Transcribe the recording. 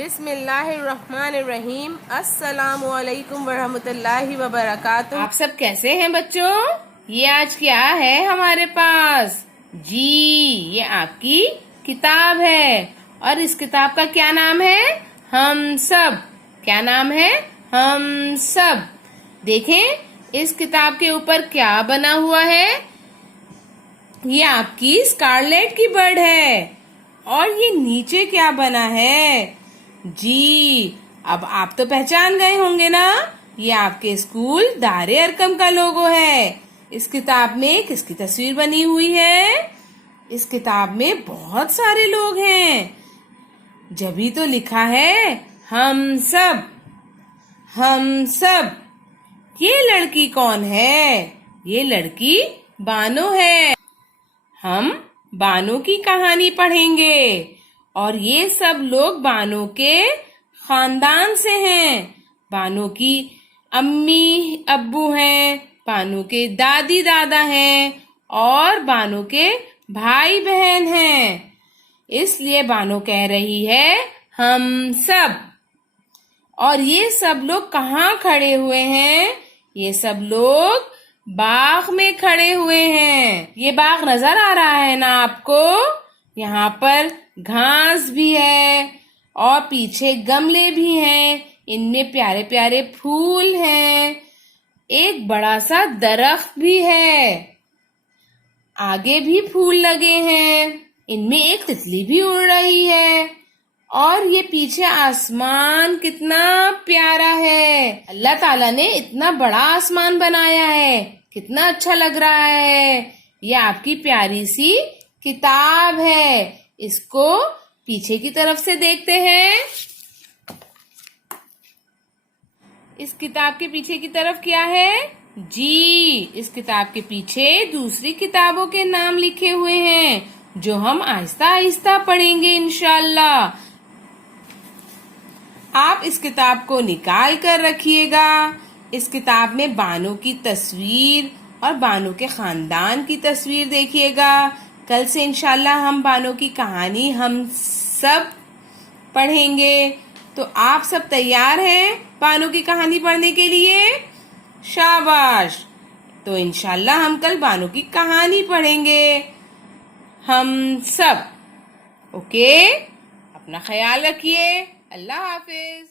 بسم اللہ الرحمن الرحیم۔ السلام علیکم ورحمۃ اللہ وبرکاتہ۔ آپ سب کیسے ہیں بچوں؟ یہ آج کیا ہے ہمارے پاس؟ جی یہ آپ کی کتاب ہے، اور اس کتاب کا کیا نام ہے؟ ہم سب۔ کیا نام ہے؟ ہم سب۔ دیکھیں اس کتاب کے اوپر کیا بنا ہوا ہے۔ یہ آپ کی اسکارلیٹ کی برڈ ہے، اور یہ نیچے کیا بنا ہے؟ جی اب آپ تو پہچان گئے ہوں گے نا، یہ آپ کے اسکول دار ارقم کا لوگو ہے۔ اس کتاب میں کس کی تصویر بنی ہوئی ہے؟ اس کتاب میں بہت سارے لوگ ہیں، جبھی تو لکھا ہے ہم سب۔ ہم سب۔ یہ لڑکی کون ہے؟ یہ لڑکی بانو ہے۔ ہم بانو کی کہانی پڑھیں گے، اور یہ سب لوگ بانو کے خاندان سے ہیں۔ بانو کی امی ابو ہیں، بانو کے دادی دادا ہیں، اور بانو کے بھائی بہن ہیں۔ اس لیے بانو کہہ رہی ہے ہم سب۔ اور یہ سب لوگ کہاں کھڑے ہوئے ہیں؟ یہ سب لوگ باغ میں کھڑے ہوئے ہیں۔ یہ باغ نظر آ رہا ہے نا آپ کو؟ یہاں پر گھاس بھی ہے، اور پیچھے گملے بھی ہیں، ان میں پیارے پیارے پھول ہیں۔ ایک بڑا سا درخت بھی ہے، آگے بھی پھول لگے ہیں، ان میں ایک تتلی بھی اڑ رہی ہے۔ اور یہ پیچھے آسمان کتنا پیارا ہے۔ اللہ تعالیٰ نے اتنا بڑا آسمان بنایا ہے، کتنا اچھا لگ رہا ہے۔ یہ آپ کی پیاری سی کتاب ہے، اس کو پیچھے کی طرف سے دیکھتے ہیں۔ اس کتاب کے پیچھے کی طرف کیا ہے؟ جی اس کتاب کے پیچھے دوسری کتابوں کے نام لکھے ہوئے ہیں، جو ہم آہستہ آہستہ پڑھیں گے انشاءاللہ۔ آپ اس کتاب کو نکال کر رکھیے گا۔ اس کتاب میں بانو کی تصویر اور بانو کے خاندان کی تصویر دیکھیے گا۔ کل سے انشاءاللہ ہم بانو کی کہانی ہم سب پڑھیں گے۔ تو آپ سب تیار ہیں بانو کی کہانی پڑھنے کے لیے؟ شاباش! تو انشاءاللہ ہم کل بانو کی کہانی پڑھیں گے، ہم سب۔ اوکے، اپنا خیال رکھیے۔ اللہ حافظ۔